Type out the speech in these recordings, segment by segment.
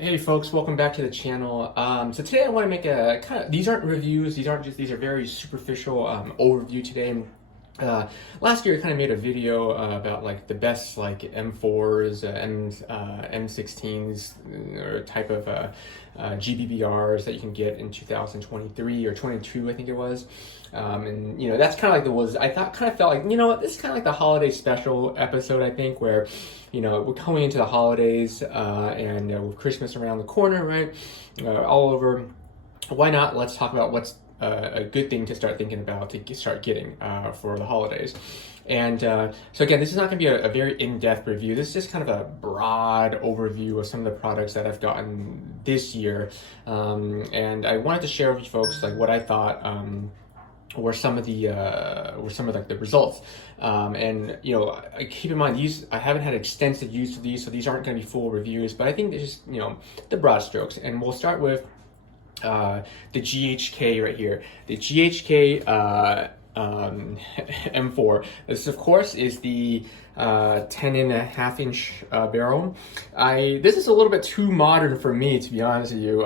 Hey folks, welcome back to the channel. So today I want to make a these aren't reviews, these are very superficial overview today. Last year I kind of made a video about like the best like M4s, M16s, or type of GBBRs that you can get in 2023 or 22, I think it was. And you know, that's kind of like kind of felt like, you know what, this is kind of like the holiday special episode, I think, where, you know, we're coming into the holidays and with Christmas around the corner, right? All over. Why not? Let's talk about what's a good thing to start thinking about to start getting for the holidays. And so again, this is not going to be a very in-depth review. This is just kind of a broad overview of some of the products that I've gotten this year. And I wanted to share with you folks like what I thought were some of the like the results. And you know, keep in mind, these I haven't had extensive use of these, so these aren't going to be full reviews, but I think it's just, you know, the broad strokes. And we'll start with the GHK right here, the GHK M4. This of course is the 10.5-inch barrel. This is a little bit too modern for me, to be honest with you.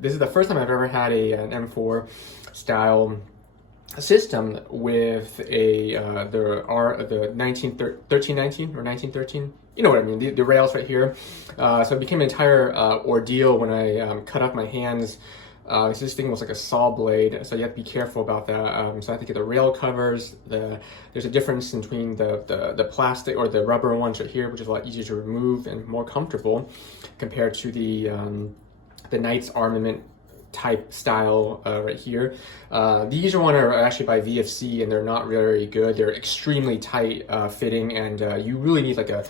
This is the first time I've ever had an M4 style system with a the 1319 or 1913. You know what I mean, the rails right here. So it became an entire ordeal when I cut off my hands. This thing was like a saw blade, so you have to be careful about that. So I have to get the rail covers. There's a difference between the plastic or the rubber ones right here, which is a lot easier to remove and more comfortable compared to the Knight's Armament type style right here. These are actually by VFC, and they're not very good. They're extremely tight fitting, and you really need like a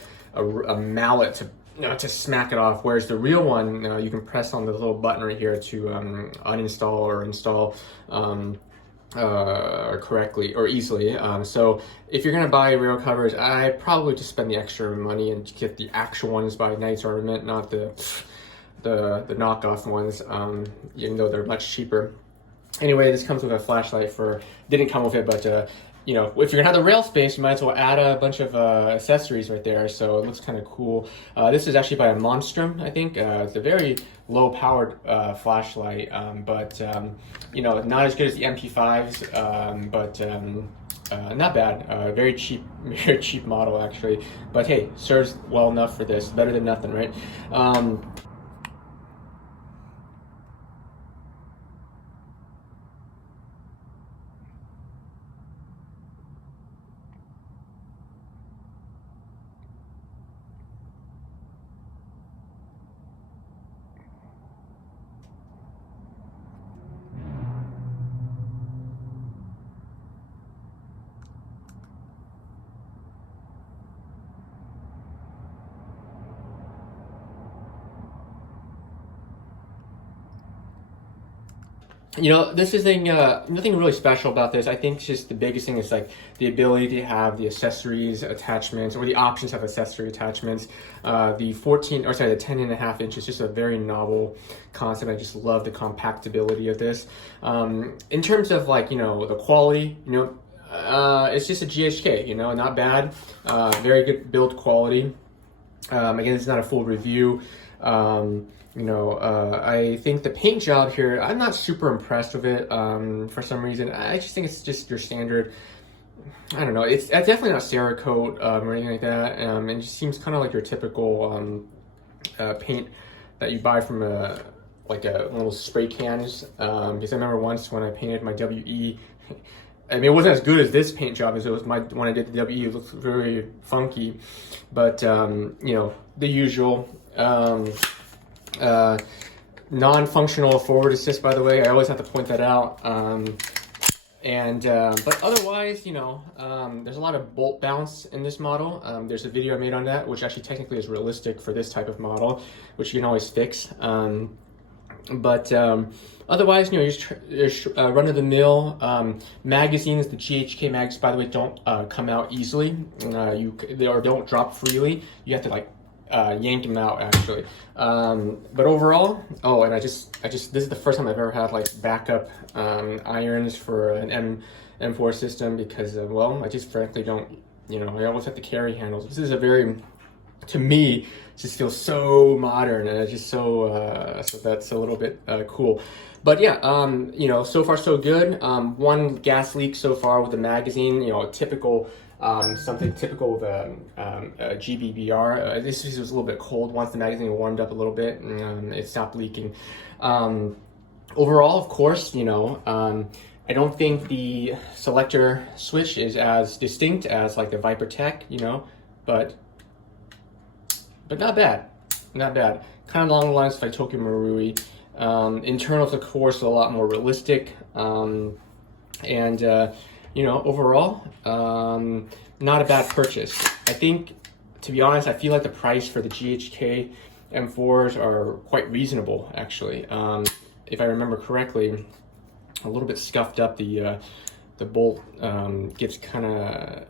mallet to, you know, to smack it off. Whereas the real one, you can press on the little button right here to uninstall or install correctly or easily. So if you're gonna buy rail covers, I probably just spend the extra money and get the actual ones by Knight's Armament, not the knockoff ones, even though they're much cheaper. Anyway, this comes with a flashlight didn't come with it, but you know, if you're gonna have the rail space, you might as well add a bunch of accessories right there, so it looks kind of cool. This is actually by a Monstrum, I think. It's a very low powered flashlight, but you know, not as good as the MP5s, but not bad. Very cheap model actually, but hey, serves well enough for this. Better than nothing, right? You know, this is nothing really special about this. I think just the biggest thing is like the ability to have the accessories attachments, or the options of accessory attachments. The 10.5 inch is just a very novel concept. I just love the compactability of this. In terms of like, you know, the quality, you know, it's just a GHK, you know, not bad. Very good build quality. Again, it's not a full review. You know, I think the paint job here, I'm not super impressed with it for some reason. I just think it's just your standard, I don't know, it's definitely not Cerakote or anything like that. It just seems kind of like your typical paint that you buy from one of those spray cans. Because I remember once when I painted my WE, I mean, it wasn't as good as this paint job as it was when I did the WE. It looked very funky, but you know, the usual. Non-functional forward assist, by the way. I always have to point that out. But otherwise, you know, there's a lot of bolt bounce in this model. There's a video I made on that, which actually technically is realistic for this type of model, which you can always fix. Otherwise, you know, just run-of-the-mill magazines. The GHK mags, by the way, don't come out easily. Or don't drop freely. You have to like yank them out actually. But overall, oh, and I just this is the first time I've ever had like backup irons for an M4 system, because well, I just frankly don't, you know, I always have to carry handles. This is a very to me, just feels so modern, and it's just so that's a little bit cool. But yeah, so far so good. One gas leak so far with the magazine, typical, something typical of GBBR. This was a little bit cold. Once the magazine warmed up a little bit, it stopped leaking. Overall, of course, I don't think the selector switch is as distinct as like the Viper Tech, but not bad, not bad. Kind of along the lines of Tokyo Marui. Internals, of course, are a lot more realistic, overall, not a bad purchase. I think, to be honest, I feel like the price for the GHK M4s are quite reasonable, actually. If I remember correctly, a little bit scuffed up. The bolt gets kind of,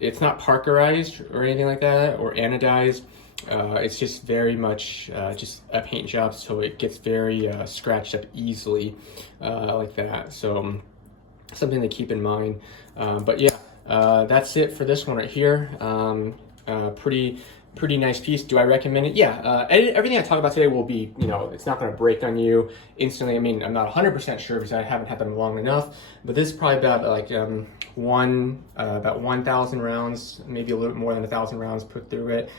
it's not Parkerized or anything like that, or anodized. It's just very much just a paint job, so it gets very scratched up easily like that. So something to keep in mind. But yeah, that's it for this one right here. Pretty nice piece. Do I recommend it? Yeah. Everything I talk about today will be, it's not going to break on you instantly. I mean, I'm not 100% sure because I haven't had them long enough, but this is probably about like about 1,000 rounds, maybe a little bit more than 1,000 rounds put through it.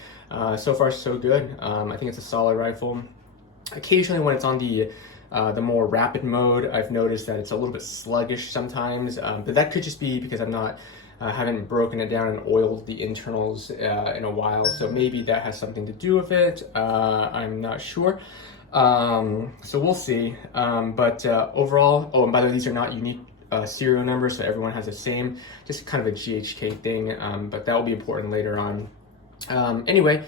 So far so good. I think it's a solid rifle. Occasionally when it's on the more rapid mode, I've noticed that it's a little bit sluggish sometimes, but that could just be because haven't broken it down and oiled the internals in a while, so maybe that has something to do with it. I'm not sure. So we'll see. But overall, oh, and by the way, these are not unique serial numbers, so everyone has the same, just kind of a GHK thing, but that will be important later on. Anyway,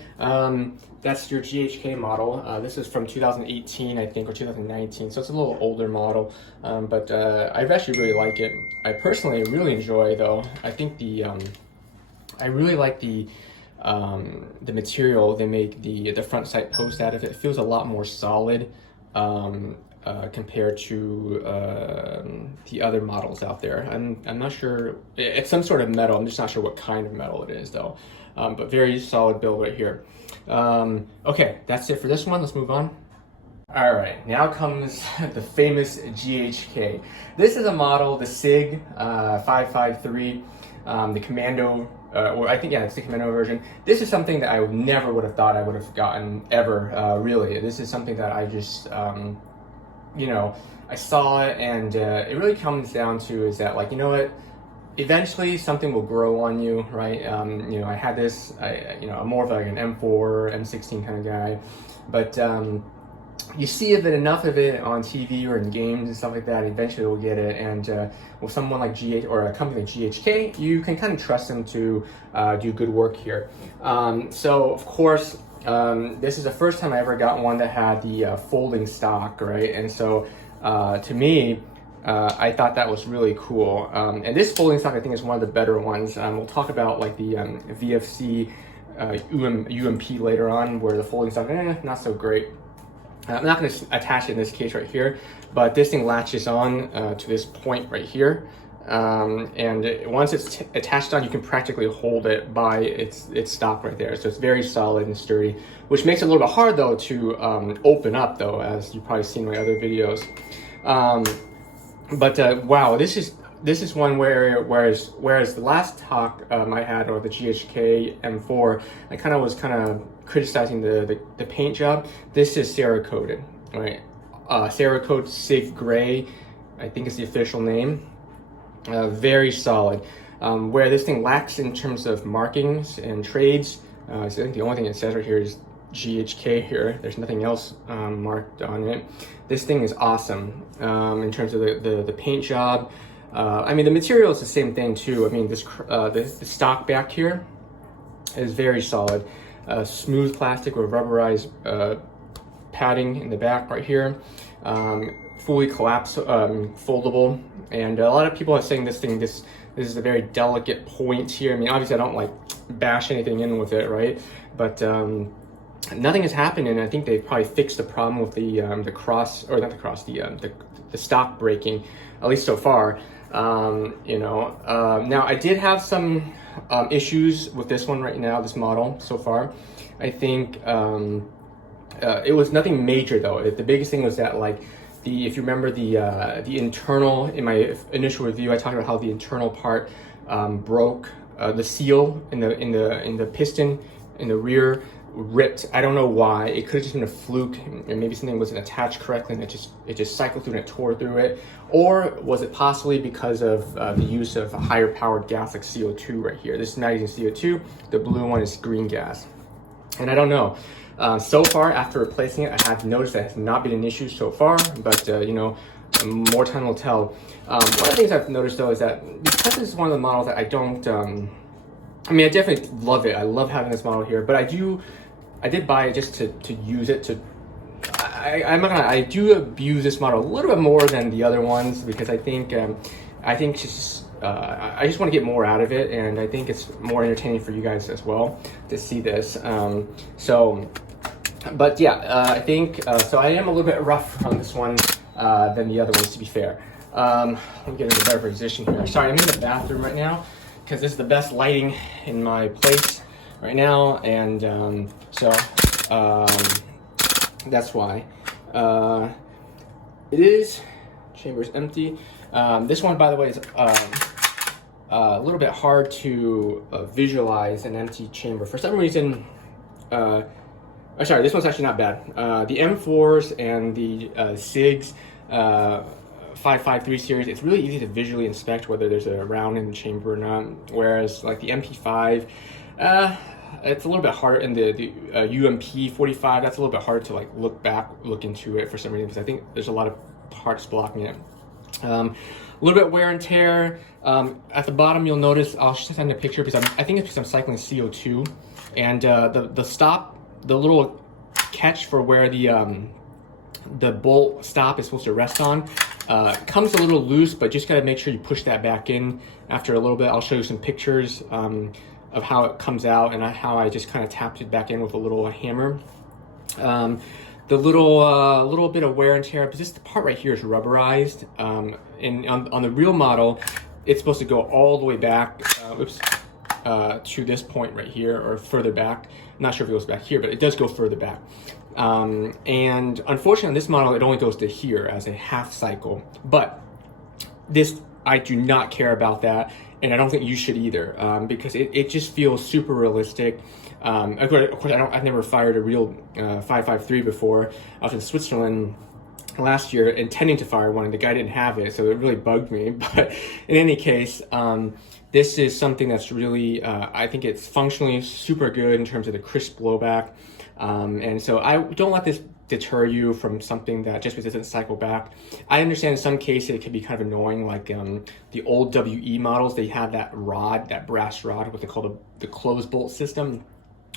that's your GHK model. This is from 2018, I think, or 2019, so it's a little older model, but I actually really like it. I personally really enjoy, though. I think I really like the material they make the front sight post out of. It feels a lot more solid compared to the other models out there. I'm not sure. It's some sort of metal. I'm just not sure what kind of metal it is, though. But very solid build right here. Okay, that's it for this one. Let's move on. All right, now comes the famous GHK. This is a model, the Sig 553, the Commando, or I think, yeah, it's the Commando version. This is something that I never would have thought I would have gotten ever, really. This is something that I just, I saw it, and it really comes down to is that, like, what? Eventually something will grow on you, right? I had this, I'm more of like an M4, M16 kind of guy, but you see enough of it on TV or in games and stuff like that, eventually we'll get it. And with someone like or a company like GHK, you can kind of trust them to do good work here. So of course, this is the first time I ever got one that had the folding stock, right? And so to me, I thought that was really cool. And this folding stock, I think, is one of the better ones. We'll talk about like the VFC UMP later on, where the folding stock, not so great. I'm not going to attach it in this case right here, but this thing latches on to this point right here. And once it's attached on, you can practically hold it by its stock right there. So it's very solid and sturdy, which makes it a little bit hard though to open up though, as you've probably seen in my other videos. Wow, this is one whereas the last talk I had, or the GHK M4, I was criticizing the paint job. This is Cerakoted, right? Cerakote Sig Gray, I think is the official name. Very solid. Where this thing lacks in terms of markings and trades, so I think the only thing it says right here is GHK here. There's nothing else marked on it. This thing is awesome in terms of the paint job. I mean, the material is the same thing too. I mean, the stock back here is very solid. Smooth plastic with rubberized padding in the back right here. Fully foldable. And a lot of people are saying this is a very delicate point here. I mean, obviously I don't like bash anything in with it, right? But nothing has happened, and I think they've probably fixed the problem with the stock breaking, at least so far. Now I did have some issues with this one right now, this model so far. I think it was nothing major though. The biggest thing was that, like, if you remember the internal, in my initial review, I talked about how the internal part broke. The seal in the piston in the rear ripped. I don't know why. It could have just been a fluke, and maybe something wasn't attached correctly, and it just cycled through and it tore through it. Or was it possibly because of the use of a higher powered gas like CO2 right here? This is not using CO2. The blue one is green gas, and I don't know. So far, after replacing it, I have noticed that it has not been an issue so far, but more time will tell. One of the things I've noticed though is that because this is one of the models that I don't, I definitely love it. I love having this model here, but I did buy it just to use it I do abuse this model a little bit more than the other ones, because I think I just want to get more out of it, and I think it's more entertaining for you guys as well to see this. But yeah, I think so. I am a little bit rough on this one than the other ones, to be fair. Let me get in a better position here. Sorry, I'm in the bathroom right now because this is the best lighting in my place right now, and that's why. It is, chamber's empty. This one, by the way, is a little bit hard to visualize an empty chamber. For some reason, sorry, this one's actually not bad. The M4s and the SIGs 553 series, it's really easy to visually inspect whether there's a round in the chamber or not. Whereas like the MP5, it's a little bit hard, and the UMP 45, that's a little bit hard to like look into it for some reason, because I think there's a lot of parts blocking it. A little bit wear and tear. At the bottom, you'll notice, I'll send a picture because I think it's because I'm cycling CO2, and the stop, the little catch for where the bolt stop is supposed to rest on, comes a little loose, but just gotta make sure you push that back in after a little bit. I'll show you some pictures of how it comes out and how I just kind of tapped it back in with a little hammer. The little bit of wear and tear, because this part right here is rubberized, and on the real model, it's supposed to go all the way back, to this point right here, or further back. I'm not sure if it goes back here, but it does go further back. And unfortunately on this model, it only goes to here as a half cycle, but this, I do not care about that, and I don't think you should either, because it just feels super realistic. Of course, I've never fired a real 553 before. I was in Switzerland last year intending to fire one, and the guy didn't have it, so it really bugged me. But in any case, this is something that's really, I think it's functionally super good in terms of the crisp blowback. And so I don't let this deter you from something that just because it doesn't cycle back. I understand in some cases it can be kind of annoying, like the old WE models, they had that rod, that brass rod, what they call the closed bolt system,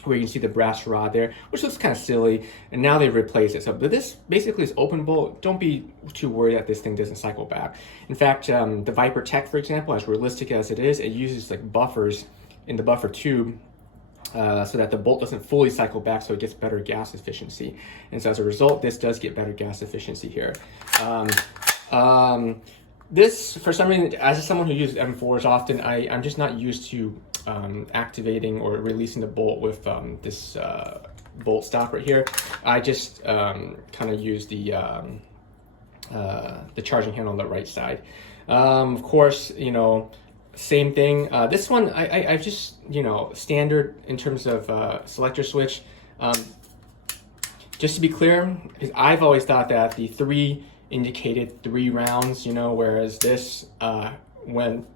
where you can see the brass rod there, which looks kind of silly, and now they've replaced it. So, but this basically is open bolt. Don't be too worried that this thing doesn't cycle back. In fact, the Viper Tech, for example, as realistic as it is, it uses like buffers in the buffer tube, so that the bolt doesn't fully cycle back, so it gets better gas efficiency. And so as a result, this does get better gas efficiency here. This, for some reason, as someone who uses M4s often, I'm just not used to activating or releasing the bolt with this bolt stop right here. I just kind of use the charging handle on the right side. Of course, same thing. This one, I just, standard in terms of selector switch. Just to be clear, because I've always thought that the 3 indicated 3 rounds, whereas this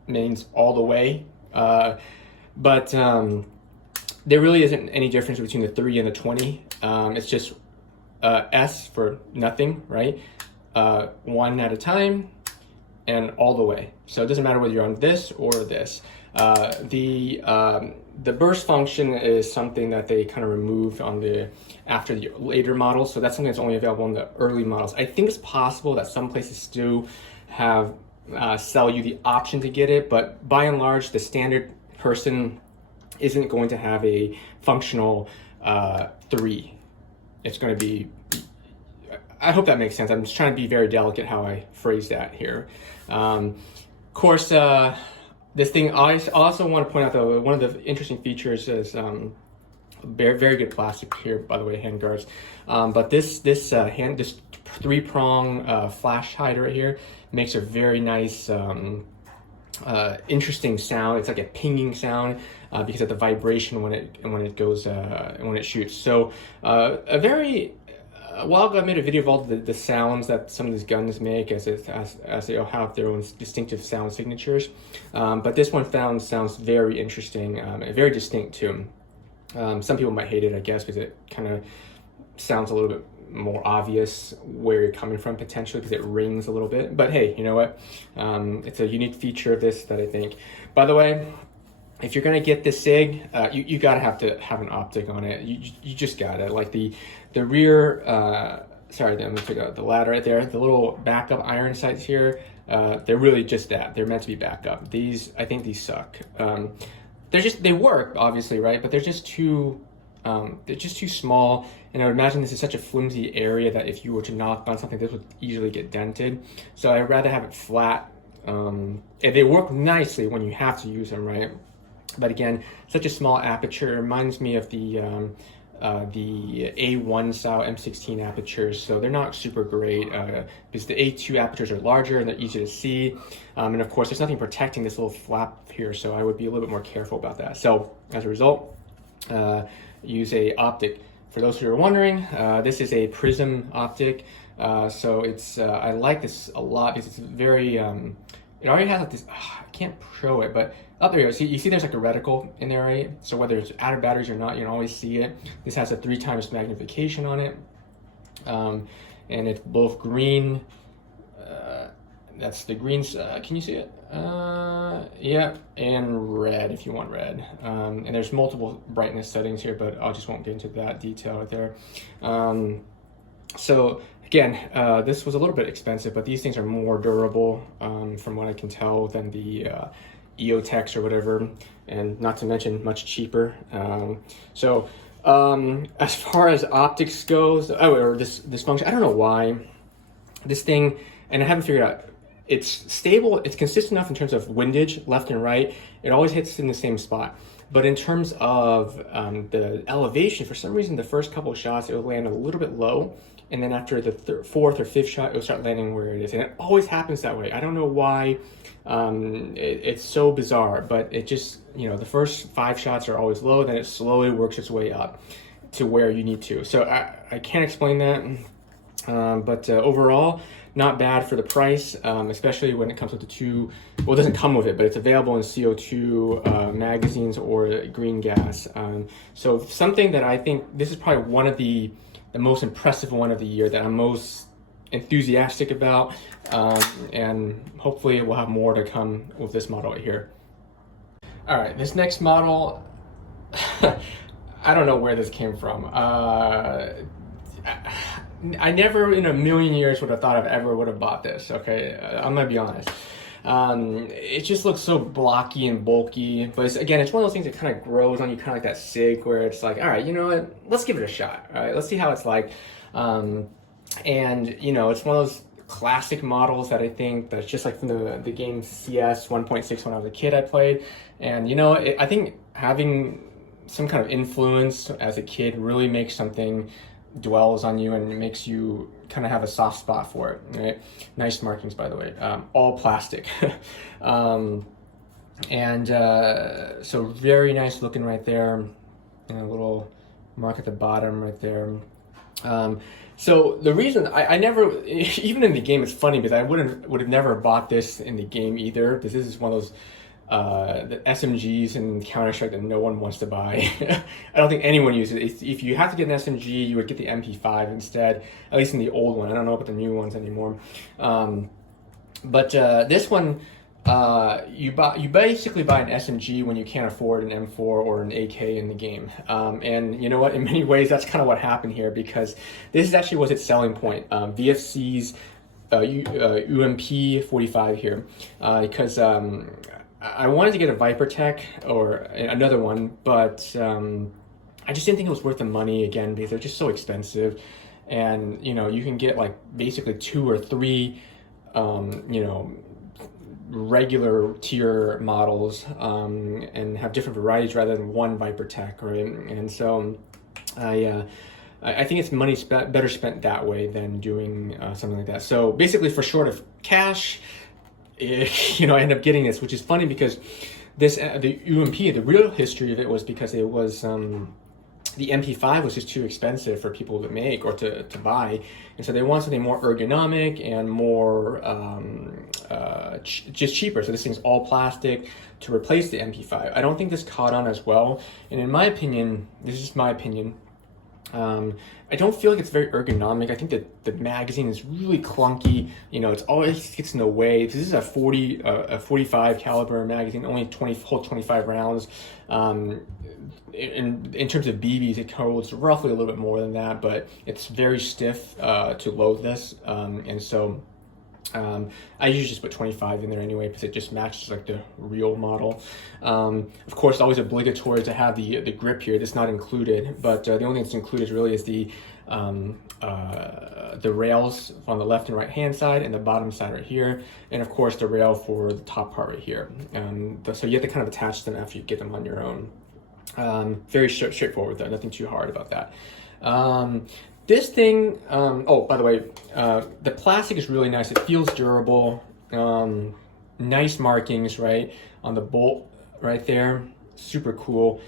means all the way. But there really isn't any difference between the 3 and the 20. It's just S for nothing, right? 1 at a time and all the way. So it doesn't matter whether you're on this or this. The burst function is something that they kind of removed after the later models. So that's something that's only available in the early models. I think it's possible that some places still have sell you the option to get it, but by and large, the standard person isn't going to have a functional 3. It's going to be, I hope that makes sense. I'm just trying to be very delicate how I phrase that here. course, this thing, I also want to point out though, one of the interesting features is very good plastic here, by the way, hand guards. But this 3-prong flash hider right here makes a very nice, interesting sound. It's like a pinging sound because of the vibration when it goes when it shoots. So a very a while ago I made a video of all the sounds that some of these guns make as they all have their own distinctive sound signatures. But this one sounds very interesting, very distinct too. Some people might hate it, I guess, because it kind of sounds a little bit more obvious where you're coming from potentially because it rings a little bit. But hey, you know what? It's a unique feature of this that I think. By the way, if you're gonna get this Sig, you gotta have an optic on it. You just gotta, like the rear. Sorry, I'm gonna take out the ladder right there. The little backup iron sights here. They're really just that. They're meant to be backup. I think these suck. They work obviously, right? But they're just too small. And I would imagine this is such a flimsy area that if you were to knock on something, this would easily get dented. So I'd rather have it flat. And they work nicely when you have to use them, right? But again, such a small aperture. It reminds me of the A1 style M16 apertures. So they're not super great because the A2 apertures are larger and they're easier to see. And of course, there's nothing protecting this little flap here. So I would be a little bit more careful about that. So as a result, use a optic. For those who are wondering, this is a prism optic. So it's I like this a lot because it's very it already has like this. I can't show it, but up there you see there's like a reticle in there, right? So whether it's out of batteries or not, you can always see it. This has a 3 times magnification on it, and it's both green. That's the greens. Can you see it? Yeah, and red if you want red. And there's multiple brightness settings here, but I just won't get into that detail right there. So again, this was a little bit expensive, but these things are more durable from what I can tell than the EOTechs or whatever, and not to mention much cheaper. So as far as optics goes, or this function, I don't know why this thing, and I haven't figured out. It's stable, it's consistent enough in terms of windage, left and right. It always hits in the same spot. But in terms of the elevation, for some reason, the first couple of shots, it will land a little bit low. And then after the 4th or 5th shot, it will start landing where it is. And it always happens that way. I don't know why. It's so bizarre, but it just, the first 5 shots are always low, then it slowly works its way up to where you need to. So I can't explain that. But overall, not bad for the price, especially when it comes with the 2, well, it doesn't come with it, but it's available in CO2 magazines or green gas. So something that I think, this is probably one of the most impressive one of the year that I'm most enthusiastic about. And hopefully we'll have more to come with this model right here. All right, this next model, I don't know where this came from. I never in a million years would have thought I would have bought this, okay? I'm gonna be honest. It just looks so blocky and bulky, but it's one of those things that kind of grows on you, kind of like that Sig, where it's like, all right, you know what? Let's give it a shot, all right? Let's see how it's like. And, it's one of those classic models that I think that's just like from the game CS 1.6 when I was a kid I played. And, I think having some kind of influence as a kid really makes something dwells on you and it makes you kind of have a soft spot for it, right? Nice markings, by the way, all plastic. So very nice looking right there, and a little mark at the bottom right there. So the reason I never, even in the game, it's funny because I would have never bought this in the game either, because this is one of those the SMGs and Counter-Strike that no one wants to buy. I don't think anyone uses it. If you have to get an SMG, you would get the MP5 instead, at least in the old one. I don't know about the new ones anymore. But this one, you basically buy an SMG when you can't afford an M4 or an AK in the game. And you know what? In many ways, that's kind of what happened here, because this actually was its selling point. VFCs UMP 45 here, because I wanted to get a Viper Tech or another one, but I just didn't think it was worth the money again because they're just so expensive. And you can get like basically 2 or 3 regular tier models and have different varieties rather than one Viper tech, right? And so I think it's money better spent that way than doing something like that. So basically, for short of cash, you know, I end up getting this, which is funny because this the UMP, the real history of it was because it was the MP5 was just too expensive for people to make or to buy, and so they want something more ergonomic and more just cheaper. So this thing's all plastic to replace the MP5. I don't think this caught on as well, and in my opinion, this is just my opinion, I don't feel like it's very ergonomic. I think that the magazine is really clunky. You know, it's always gets in the way. This is a 45 caliber magazine, only 25 rounds. In terms of BBs, it holds roughly a little bit more than that, but it's very stiff to load this, and so I usually just put 25 in there anyway because it just matches like the real model. Of course, it's always obligatory to have the grip here. That's not included, but the only thing that's included really is the rails on the left and right hand side and the bottom side right here, and of course the rail for the top part right here. So you have to kind of attach them after you get them on your own. Very straightforward though, nothing too hard about that. This thing, oh, by the way, the plastic is really nice. It feels durable. Nice markings, right, on the bolt right there. Super cool.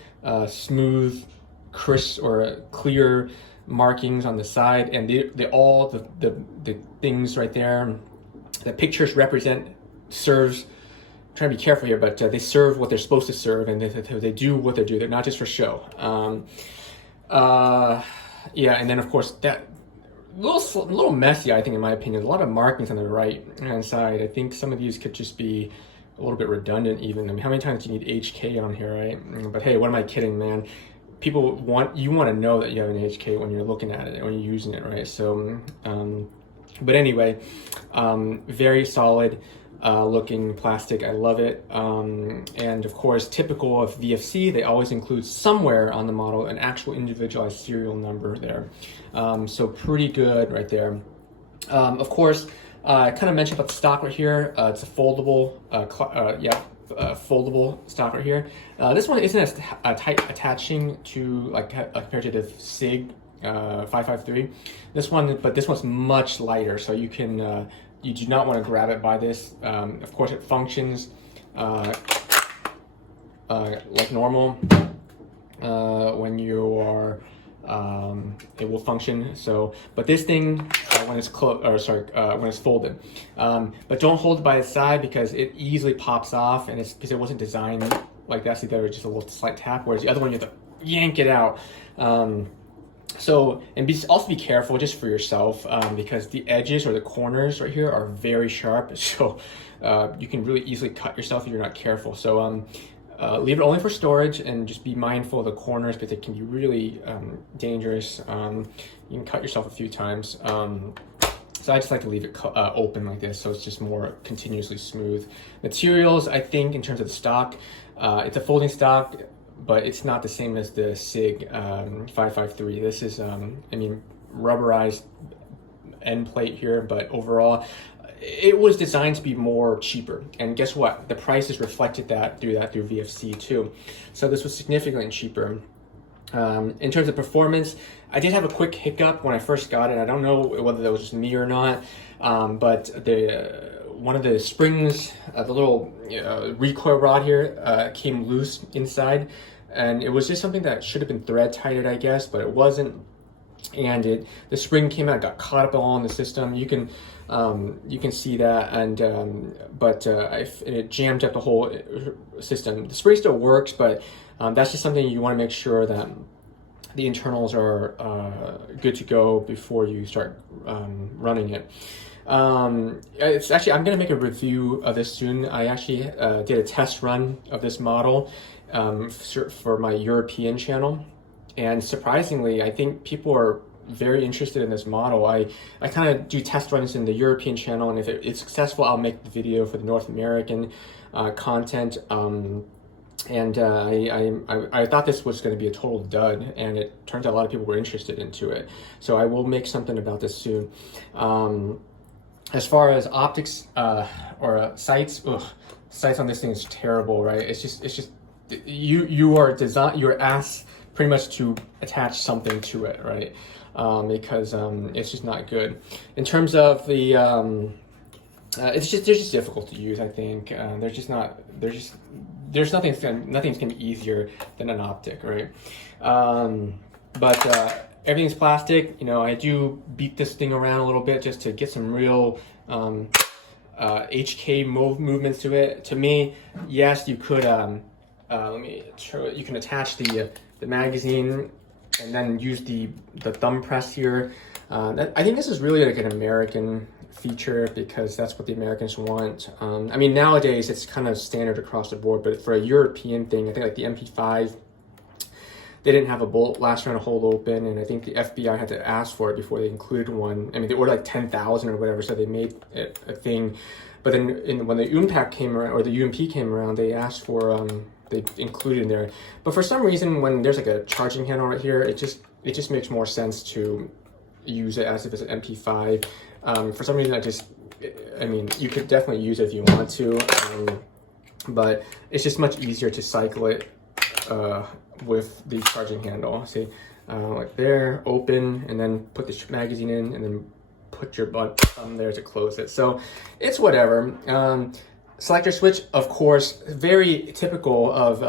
Smooth, crisp or clear markings on the side, and they all the things right there. The pictures serves. I'm trying to be careful here, but they serve what they're supposed to serve, and they do what they do. They're not just for show. Yeah, and then of course that little messy, I think, in my opinion. A lot of markings on the right hand side. I think some of these could just be a little bit redundant even. I mean, how many times do you need HK on here, right? But hey, what am I kidding, man? People want to know that you have an HK when you're looking at it, when you're using it, right? So, but anyway, very solid looking plastic. I love it. And of course, typical of VFC, they always include somewhere on the model an actual individualized serial number there. So pretty good right there. Of course, I kind of mentioned about the stock right here. It's a foldable, foldable stock right here. This one isn't as tight attaching to like compared to the Sig 553. This one's much lighter, so you can you do not want to grab it by this. Of course, it functions like normal when you are. It will function. So, but this thing when it's when it's folded, but don't hold it by the side because it easily pops off, and it's because it wasn't designed like that. See, there was just a little slight tap, whereas the other one you have to yank it out. So, and also be careful just for yourself because the edges or the corners right here are very sharp. So you can really easily cut yourself if you're not careful. So leave it only for storage and just be mindful of the corners because it can be really dangerous. You can cut yourself a few times. So I just like to leave it open like this so it's just more continuously smooth. Materials, I think, in terms of the stock, it's a folding stock, but it's not the same as the Sig 553. This is, I mean, rubberized end plate here, but overall, it was designed to be more cheaper. And guess what? The prices reflected that through VFC too. So this was significantly cheaper. In terms of performance, I did have a quick hiccup when I first got it. I don't know whether that was just me or not, but one of the springs, the little recoil rod here came loose inside, and it was just something that should have been thread tighted, I guess, but it wasn't. And the spring came out, got caught up all in the system. You can see that, and it jammed up the whole system. The spring still works, but that's just something you want to make sure that the internals are good to go before you start running it. It's actually, I'm going to make a review of this soon. I actually did a test run of this model for my European channel. And surprisingly, I think people are very interested in this model. I kind of do test runs in the European channel, and if it's successful, I'll make the video for the North American content. I thought this was going to be a total dud, and it turns out a lot of people were interested into it. So I will make something about this soon. As far as optics or sights, sights on this thing is terrible, right? It's just you're asked pretty much to attach something to it, right? Because it's just not good. In terms of the they're just difficult to use. I think there's nothing's gonna be easier than an optic, right? But everything's plastic. You know, I do beat this thing around a little bit just to get some real HK movements to it. To me, yes, you could let me show it. You can attach the magazine and then use the thumb press here. I think this is really like an American feature because that's what the Americans want. I mean, nowadays it's kind of standard across the board, but for a European thing, I think like the MP5, they didn't have a bolt last round to hold open, and I think the FBI had to ask for it before they included one. I mean, they ordered like 10,000 or whatever, so they made it a thing. But then when the UMP came around, or the UMP came around, they asked for they included in there. But for some reason, when there's like a charging handle right here, it just makes more sense to use it as if it's an MP5. For some reason, I mean, you could definitely use it if you want to, but it's just much easier to cycle it with the charging handle. See, like there, open, and then put the magazine in, and then put your thumb there to close it. So it's whatever. Selector switch, of course, very typical of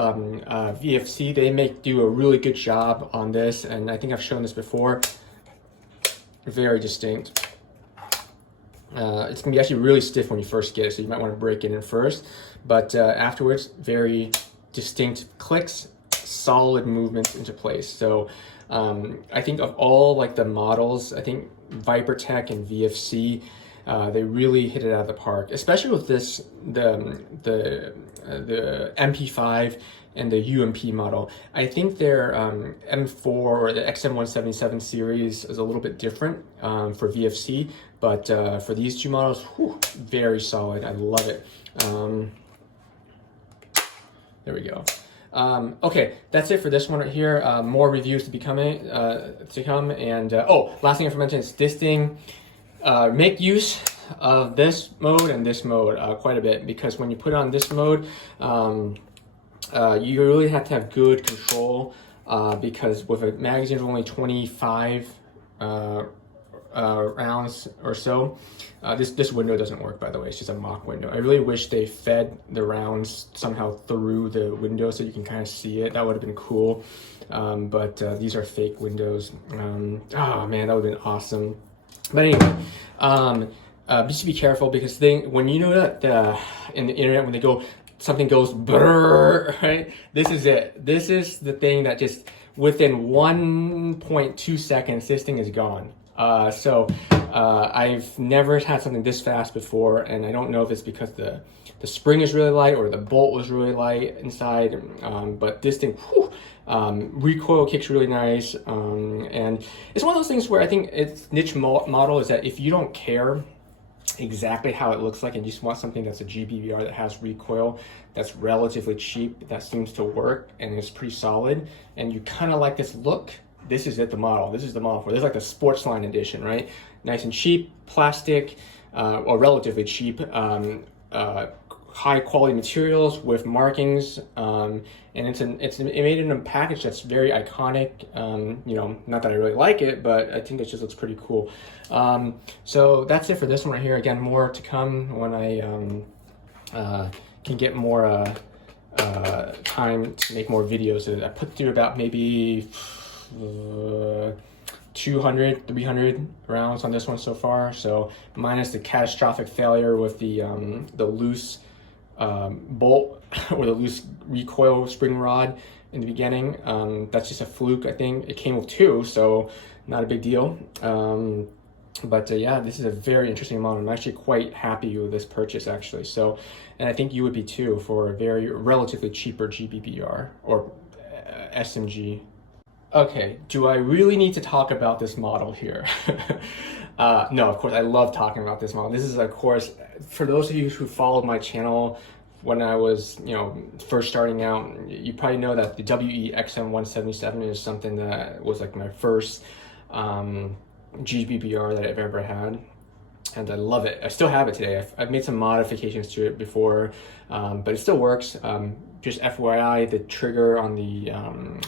VFC. They do a really good job on this, and I think I've shown this before. Very distinct. It's gonna be actually really stiff when you first get it, so you might want to break it in first. But afterwards, very distinct clicks, solid movements into place. So I think of all like the models, I think Vipertech and VFC, they really hit it out of the park, especially with this the MP5 and the UMP model. I think their M4 or the XM177 series is a little bit different for VFC, but for these two models, very solid. I love it. There we go. Okay, that's it for this one right here. More reviews to come, and last thing I forgot to mention is this thing. Make use of this mode and this mode quite a bit, because when you put it on this mode, you really have to have good control, because with a magazine of only 25 rounds or so, this window doesn't work, by the way. It's just a mock window. I really wish they fed the rounds somehow through the window so you can kind of see it. That would have been cool, but these are fake windows. Oh man, that would have been awesome. But anyway, just be careful, because when you know that in the internet, when something goes brrr, right? This is it. This is the thing that just within 1.2 seconds, this thing is gone. So I've never had something this fast before, and I don't know if it's because the spring is really light or the bolt was really light inside, but this thing, recoil kicks really nice, and it's one of those things where I think its niche model is that if you don't care exactly how it looks like and you just want something that's a GBBR that has recoil, that's relatively cheap, that seems to work and is pretty solid, and you kind of like this look, this is the model. This is the model for this. Is like the sports line edition, right? Nice and cheap, plastic, or relatively cheap, high quality materials with markings, and it's made in a package that's very iconic. You know, not that I really like it, but I think it just looks pretty cool. So that's it for this one right here. Again, more to come when I can get more time to make more videos. I put through about maybe 200, 300 rounds on this one so far. So minus the catastrophic failure with the loose bolt or the loose recoil spring rod in the beginning. That's just a fluke, I think. It came with two, so not a big deal. But yeah, this is a very interesting model. I'm actually quite happy with this purchase, actually. So, and I think you would be too, for a very relatively cheaper GBBR or SMG. Okay, do I really need to talk about this model here? No, of course, I love talking about this model. This is, of course, for those of you who followed my channel when I was, first starting out, you probably know that the WE XM177 is something that was like my first GBBR that I've ever had. and I love it. I still have it today. I've made some modifications to it before, but it still works. Just FYI, the trigger on the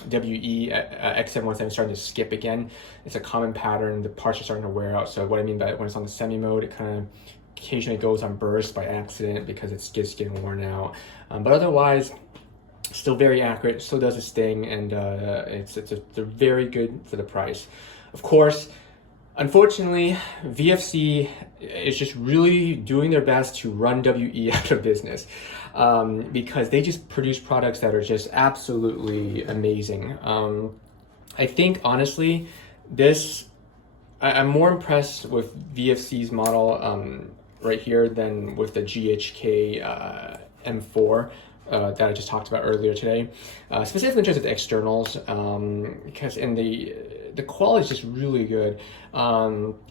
WE XM177 is starting to skip again. It's a common pattern. The parts are starting to wear out. So what I mean by when it's on the semi mode, it kind of occasionally goes on burst by accident because it's just getting worn out. But otherwise, still very accurate, still does its thing, and they're very good for the price. Of course, unfortunately, VFC is just really doing their best to run WE out of business, because they just produce products that are just absolutely amazing. I think, honestly, I'm more impressed with VFC's model right here than with the GHK M4 that I just talked about earlier today, specifically in terms of the externals, because the quality is just really good.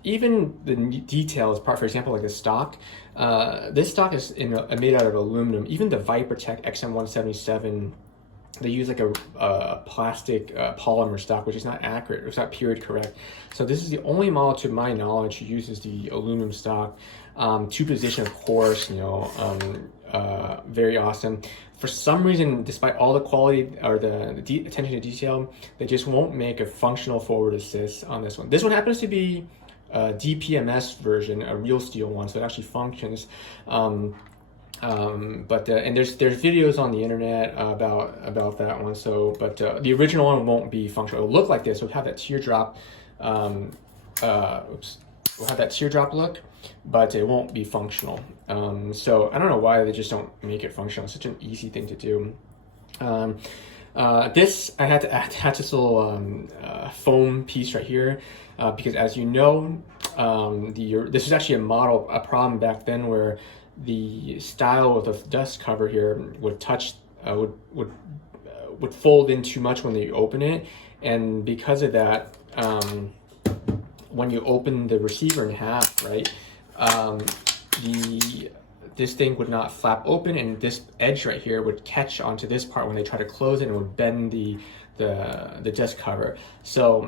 Even the details part, for example, like the stock, this stock is made out of aluminum. Even the ViperTech XM177, they use like a plastic polymer stock, which is not accurate. It's not period correct. So this is the only model, to my knowledge, who uses the aluminum stock. Two position, of course, very awesome. For some reason, despite all the quality or the attention to detail, they just won't make a functional forward assist on this one. This one happens to be a DPMS version, a real steel one, so it actually functions. And there's videos on the internet about that one. So, but the original one won't be functional. It'll look like this. It'll have that teardrop. We'll have that teardrop look, but it won't be functional. So I don't know why they just don't make it functional. It's such an easy thing to do. This, I had to attach this little foam piece right here, because as you know, this is actually a problem back then where the style of the dust cover here would fold in too much when you open it, and because of that, when you open the receiver in half, right, this thing would not flap open, and this edge right here would catch onto this part when they try to close it, and would bend the dust cover. So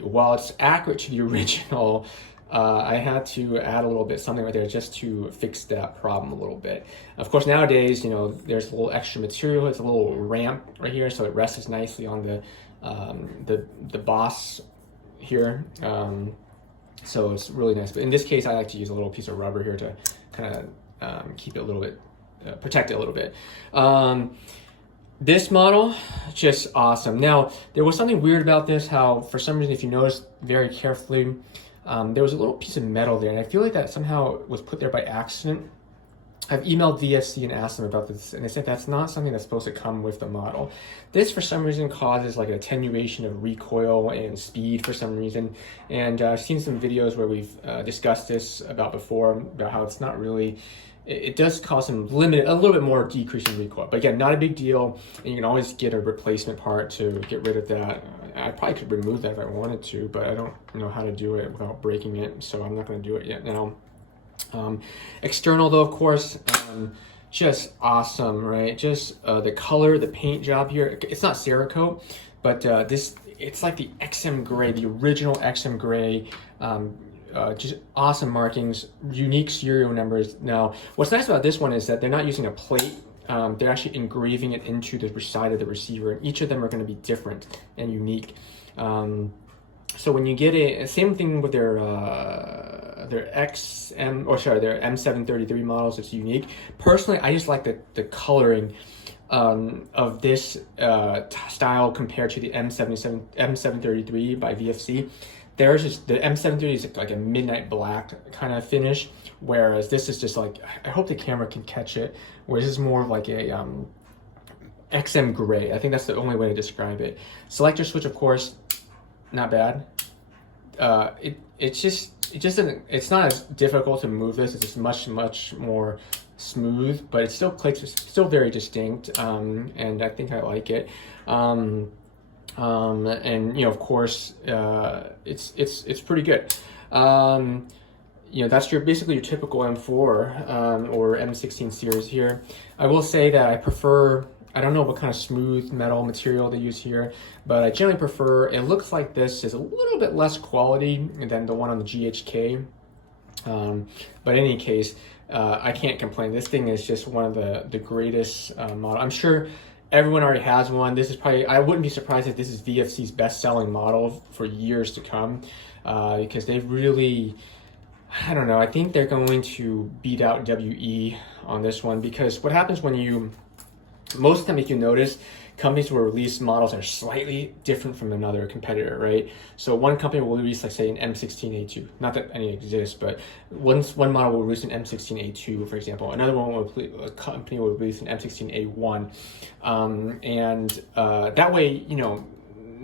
while it's accurate to the original, I had to add a little bit something right there just to fix that problem a little bit. Of course, nowadays, there's a little extra material. It's a little ramp right here, so it rests nicely on the boss here. So it's really nice. But in this case, I like to use a little piece of rubber here to kind of keep it a little bit, protect it a little bit. This model, just awesome. Now, there was something weird about this, how for some reason, if you notice very carefully, there was a little piece of metal there, and I feel like that somehow was put there by accident. I've emailed VFC and asked them about this, and they said that's not something that's supposed to come with the model. This, for some reason, causes like an attenuation of recoil and speed for some reason. And I've seen some videos where we've discussed this before, about how it's not really, it does cause some a little bit more decrease in recoil. But again, not a big deal, and you can always get a replacement part to get rid of that. I probably could remove that if I wanted to, but I don't know how to do it without breaking it, so I'm not going to do it yet now. External though, of course, just awesome, right? Just the color, the paint job here, it's not Cerakote, but it's like the XM gray, the original XM gray. Just awesome markings, unique serial numbers. Now, what's nice about this one is that they're not using a plate. They're actually engraving it into the side of the receiver, and each of them are going to be different and unique. So when you get it, same thing with their M733 models, it's unique. Personally, I just like the coloring of this style compared to the M733 by VFC. There's just, the M733 is like a midnight black kind of finish, whereas this is just like, I hope the camera can catch it, whereas this is more of like a XM gray. I think that's the only way to describe it. Selector switch, of course, not bad. It's not as difficult to move this. It's just much more smooth, but it still clicks. It's still very distinct, and I think I like it. And of course, it's pretty good. That's basically your typical M4 or M16 series here. I will say that I prefer, I don't know what kind of smooth metal material they use here, but I generally prefer, it looks like this is a little bit less quality than the one on the GHK. But in any case, I can't complain. This thing is just one of the greatest model. I'm sure everyone already has one. This is probably, I wouldn't be surprised if this is VFC's best-selling model for years to come, because they've really, I don't know, I think they're going to beat out WE on this one, because what happens when you, most of the time, if you notice, companies will release models that are slightly different from another competitor, right? So one company will release, like, say, an M16A2. Not that any exists, but one model will release an M16A2, for example. Another a company will release an M16A1. That way, you know,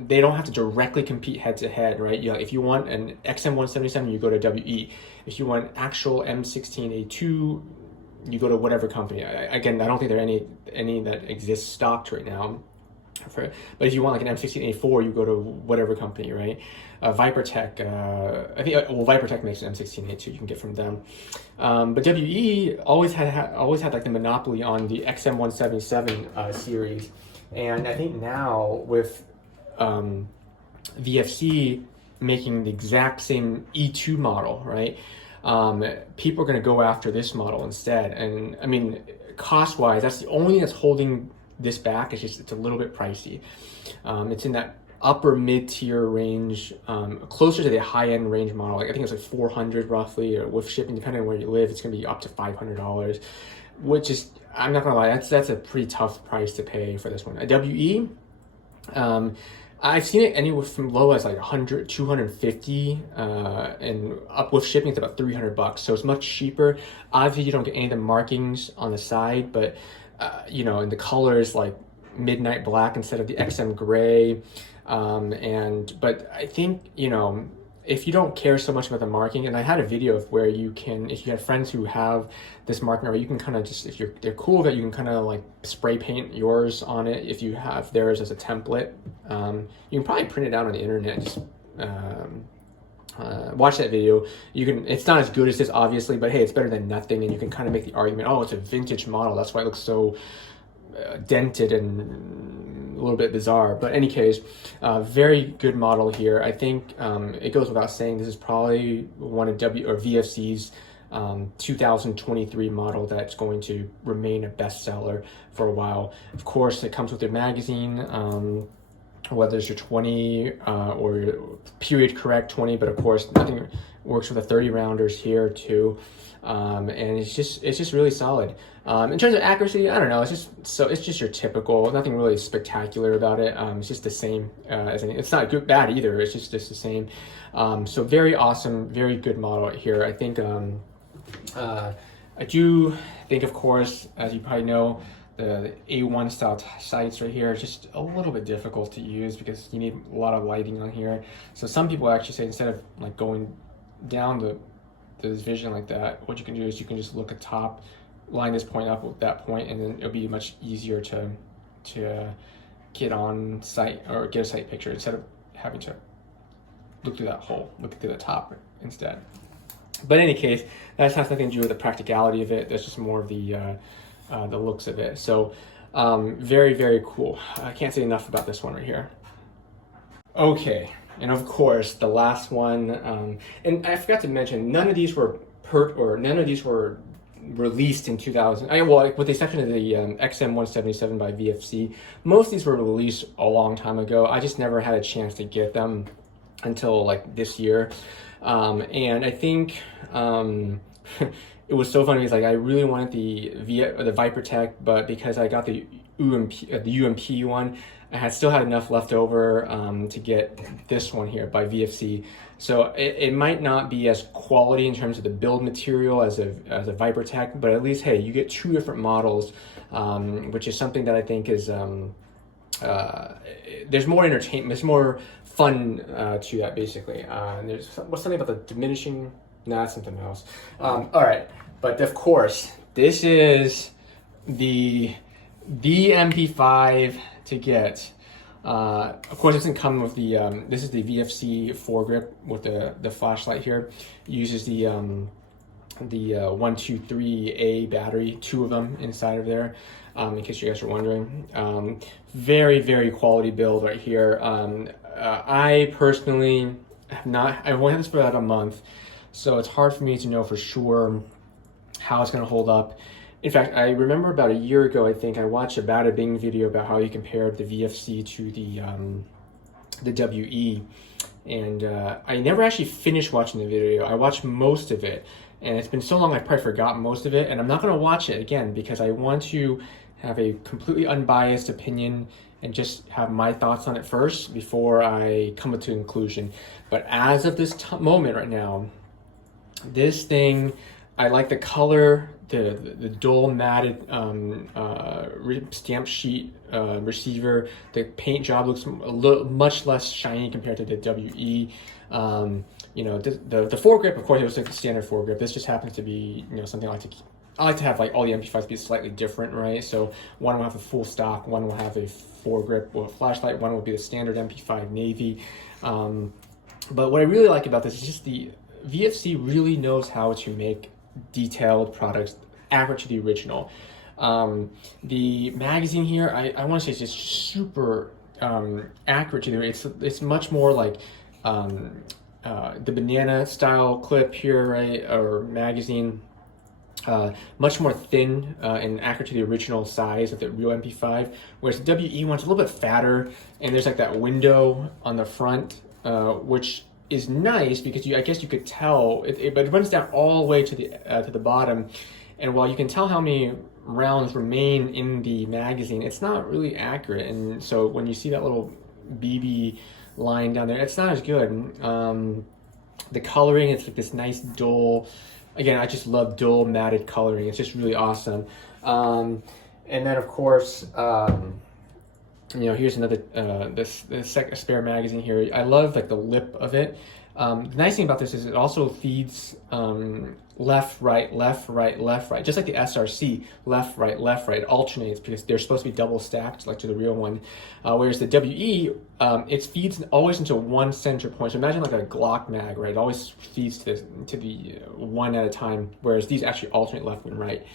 they don't have to directly compete head-to-head, right? You know, if you want an XM177, you go to WE. If you want actual M16A2, you go to whatever company. Again, I don't think there are any that exist stocked right now. But if you want like an M16A4, you go to whatever company, right? ViperTech, I think, well, ViperTech makes an M16A2. You can get from them. But WE always had like the monopoly on the XM177 series, and I think now with VFC making the exact same E2 model, right? People are going to go after this model instead. And I mean, cost-wise, that's the only thing that's holding this back. It's just, it's a little bit pricey. It's in that upper mid-tier range, closer to the high-end range model. Like, I think it's like 400 roughly, or with shipping, depending on where you live, it's going to be up to $500, which is, I'm not going to lie, that's a pretty tough price to pay for this one. A WE, I've seen it anywhere from low as like 100, 250, and up with shipping, it's about $300. So it's much cheaper. Obviously, you don't get any of the markings on the side, but you know, and the color is like midnight black instead of the XM gray. But I think, you know, if you don't care so much about the marking, and I had a video of where you can, if you have friends who have this marking, or you can kind of just, if they're cool with it, you can kind of like spray paint yours on it if you have theirs as a template. You can probably print it out on the internet, just watch that video. You can, it's not as good as this, obviously, but hey, it's better than nothing, and you can kind of make the argument, oh, it's a vintage model, that's why it looks so dented and a little bit bizarre. But in any case, very good model here. I think it goes without saying, this is probably one of VFC's 2023 model that's going to remain a bestseller for a while. Of course, it comes with your magazine, whether it's your 20 or your period correct 20, but of course nothing works with the 30 rounders here too. And it's just really solid. In terms of accuracy, I don't know. It's just your typical. Nothing really spectacular about it. It's just the same as any. It's not good, bad either. It's just the same. So very awesome, very good model here. I think. I do think, of course, as you probably know, the A1 style sights right here is just a little bit difficult to use because you need a lot of lighting on here. So some people actually say, instead of like going down this vision like that, what you can do is you can just look at top, line this point up with that point, and then it'll be much easier to get on sight or get a sight picture instead of having to look through that hole, look through the top instead. But in any case, that has nothing to do with the practicality of it. That's just more of the looks of it. So very, very cool. I can't say enough about this one right here. Okay, and of course the last one, and I forgot to mention, none of these were released in 2000. Well, with the exception of the XM177 by VFC, most of these were released a long time ago. I just never had a chance to get them until like this year. And I think it was so funny because like I really wanted the ViperTech, but because I got the UMP one, I still had enough left over to get this one here by VFC. So it might not be as quality in terms of the build material as a ViperTech, but at least, hey, you get two different models, which is something that I think is there's more entertainment, there's more fun to that, basically. And there's something about the diminishing. No, that's something else. All right, but of course, this is the MP5 to get. Of course, it doesn't come with the. This is the VFC foregrip with the flashlight here. It uses the 123A battery, two of them inside of there. In case you guys are wondering, very, very quality build right here. I personally have not. I've only had this for about a month, so it's hard for me to know for sure how it's going to hold up. In fact, I remember about a year ago, I think I watched a Bada Bing video about how you compared the VFC to the WE, and I never actually finished watching the video. I watched most of it, and it's been so long I've probably forgotten most of it, and I'm not going to watch it again because I want to have a completely unbiased opinion and just have my thoughts on it first before I come to a conclusion. But as of this moment right now, this thing, I like the color, the dull matted stamp sheet receiver. The paint job looks much less shiny compared to the WE. You know, the foregrip, of course, it was like the standard foregrip. This just happens to be, you know, something I like to have like all the MP5s be slightly different, right? So one will have a full stock, one will have a foregrip or a flashlight, one will be the standard MP5 navy. But what I really like about this is just the VFC really knows how to make detailed products accurate to the original. The magazine here, I want to say it's just super accurate to the it's much more like the banana style clip here, right, or magazine. Much more thin and accurate to the original size of the real MP5, whereas the WE one's a little bit fatter, and there's like that window on the front, which is nice because I guess you could tell, but it runs down all the way to the bottom, and while you can tell how many rounds remain in the magazine, it's not really accurate, and so when you see that little BB line down there, it's not as good. The coloring, it's like this nice dull. Again, I just love dull matted coloring. It's just really awesome. And then of course, you know, here's another this spare magazine here. I love like the lip of it. The nice thing about this is it also feeds left, right, left, right, left, right. Just like the SRC, left, right, left, right. It alternates because they're supposed to be double stacked like to the real one. Whereas the WE, it feeds always into one center point. So imagine like a Glock mag, right? It always feeds to the one at a time, whereas these actually alternate left and right.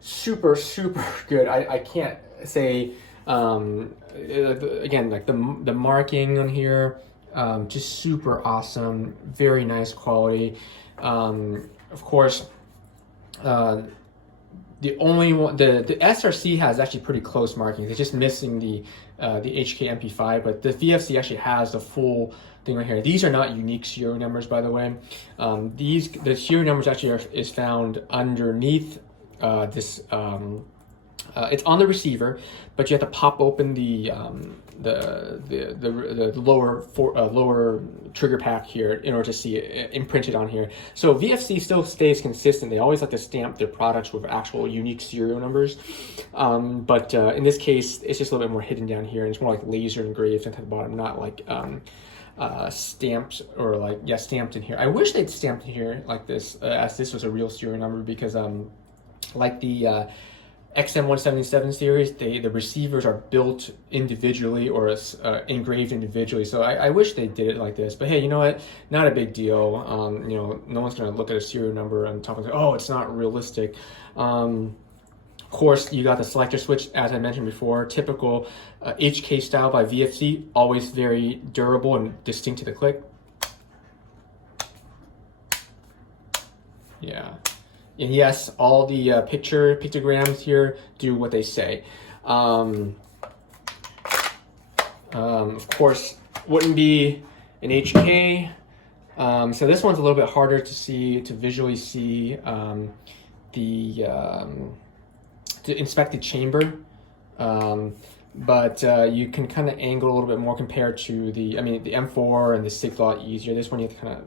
Super, super good. I can't say, again, like the marking on here, just super awesome, very nice quality. Of course, the only one, the SRC has actually pretty close markings. It's just missing the HK MP5, but the VFC actually has the full thing right here. These are not unique serial numbers, by the way. The serial numbers actually is found underneath this. It's on the receiver, but you have to pop open the lower trigger pack here in order to see it imprinted on here. So VFC still stays consistent. They always like to stamp their products with actual unique serial numbers, but in this case, it's just a little bit more hidden down here, and it's more like laser engraved at the bottom, not like stamped or like stamped in here. I wish they'd stamped in here like this, as this was a real serial number, because like the XM177 series, the receivers are built individually or engraved individually. So I wish they did it like this. But hey, you know what? Not a big deal. You know, no one's going to look at a serial number and talk about, oh, it's not realistic. Of course, you got the selector switch, as I mentioned before, typical HK style by VFC, always very durable and distinct to the click. Yeah. And yes, all the pictograms here do what they say. Of course, wouldn't be an HK. So this one's a little bit harder to visually see the inspected chamber. But you can kind of angle a little bit more compared to the M4 and the Sig a lot easier. This one you have to kind of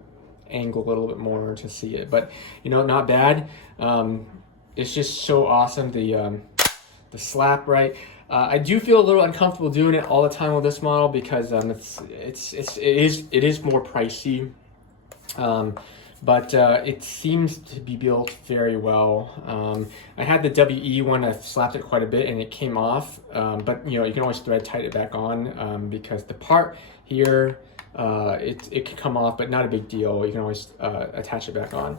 angle a little bit more to see it, but you know, not bad. It's just so awesome, the slap, right? I do feel a little uncomfortable doing it all the time with this model because it is more pricey, but it seems to be built very well. I had the WE one, I slapped it quite a bit and it came off, but you know, you can always thread tight it back on because the part here, it can come off, but not a big deal. You can always attach it back on.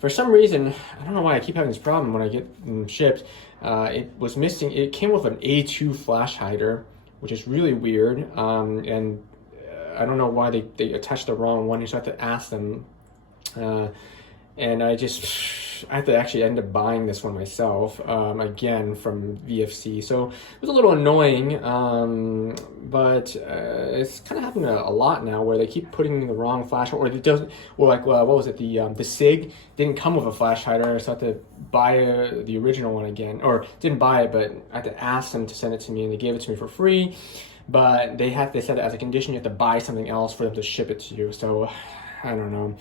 For some reason, I don't know why I keep having this problem when I get them shipped. It was missing. It came with an A2 flash hider, which is really weird. And I don't know why they attached the wrong one, so I have to ask them. And I have to actually end up buying this one myself, again from VFC. So it was a little annoying, but it's kind of happening a lot now where they keep putting the wrong flash, or it doesn't, or like, what was it? The Sig didn't come with a flash hider, so I had to buy the original one again, or didn't buy it, but I had to ask them to send it to me, and they gave it to me for free. But they said that as a condition, you have to buy something else for them to ship it to you. So I don't know.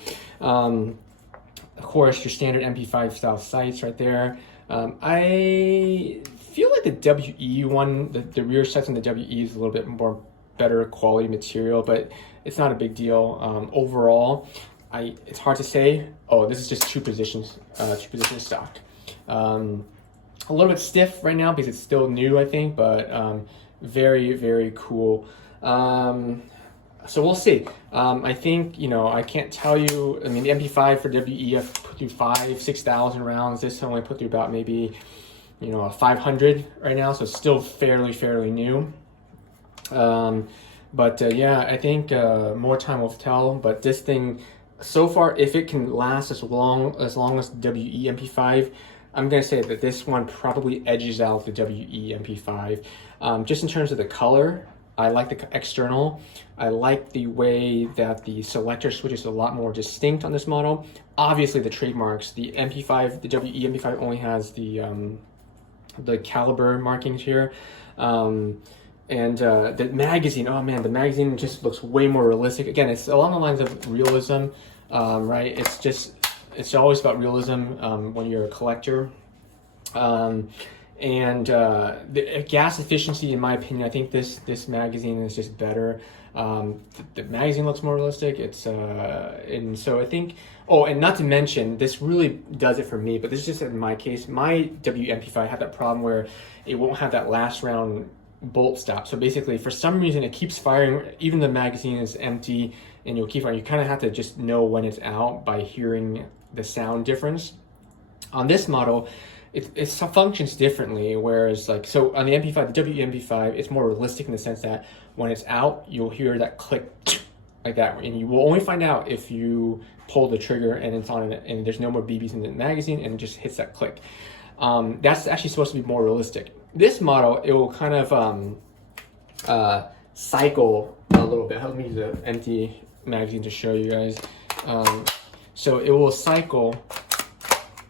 Of course, your standard MP5 style sights right there. I feel like the WE one, the rear sights on the WE is a little bit more better quality material, but it's not a big deal. Overall, it's hard to say. Oh, this is just two position stock. A little bit stiff right now because it's still new, I think, but very, very cool. So we'll see. I think, I can't tell you, I mean, the MP5 for WE, I've put through 6,000 rounds. This only put through about maybe, 500 right now. So it's still fairly new. Yeah, I think more time will tell. But this thing, so far, if it can last as long as WE MP5, I'm going to say that this one probably edges out the WE MP5. Just in terms of the color, I like the external. I like the way that the selector switch is a lot more distinct on this model. Obviously, the trademarks, the MP5, the WE MP5 only has the caliber markings here. And the magazine, oh man, the magazine just looks way more realistic. Again, it's along the lines of realism, right? It's always about realism when you're a collector. The gas efficiency, in my opinion, I think this magazine is just better. The magazine looks more realistic. And so I think, and not to mention, this really does it for me, but this is just in my case. My WMP5 had that problem where it won't have that last round bolt stop. So basically, for some reason, it keeps firing, even the magazine is empty, and you'll keep firing. You kind of have to just know when it's out by hearing the sound difference. On this model, it functions differently, whereas so on the MP5, the WE-MP5, it's more realistic in the sense that when it's out, you'll hear that click like that, and you will only find out if you pull the trigger and it's on it, and there's no more BBs in the magazine, and it just hits that click. That's actually supposed to be more realistic. This model, it will kind of cycle a little bit. Let me use the empty magazine to show you guys. So it will cycle,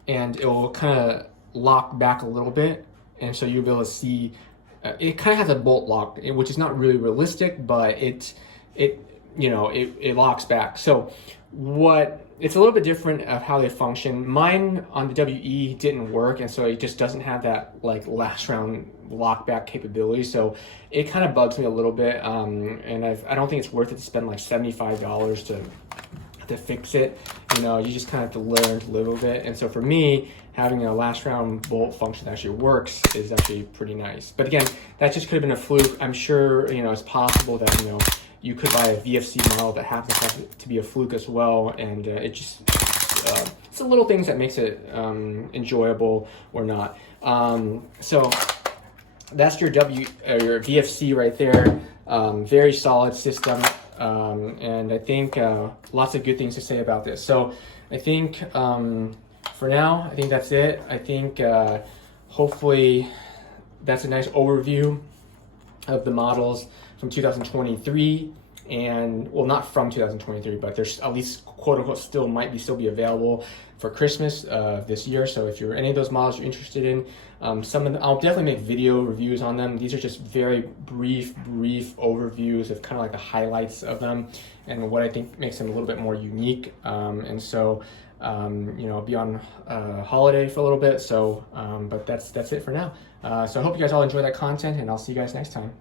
and it will kind of lock back a little bit, and so you'll be able to see it kind of has a bolt lock, which is not really realistic, but it locks back. So it's a little bit different of how they function. Mine on the WE didn't work, and so it just doesn't have that last round lock back capability. So it kind of bugs me a little bit, and I don't think it's worth it to spend $75 to fix it. You just kind of have to learn to live with it. And so for me, having a last round bolt function that actually works is actually pretty nice. But again, that just could have been a fluke. I'm sure, it's possible that, you could buy a VFC model that happens to be a fluke as well. And it's the little things that makes it enjoyable or not. So that's your your VFC right there. Very solid system. And I think lots of good things to say about this. So I think for now, I think that's it. I think hopefully that's a nice overview of the models from 2023, and well, not from 2023, but there's at least quote unquote still be available for Christmas this year. So if you're any of those models you're interested in, some of them, I'll definitely make video reviews on them. These are just very brief overviews of kind of the highlights of them and what I think makes them a little bit more unique. And so I'll be on holiday for a little bit. So, but that's it for now. So I hope you guys all enjoy that content, and I'll see you guys next time.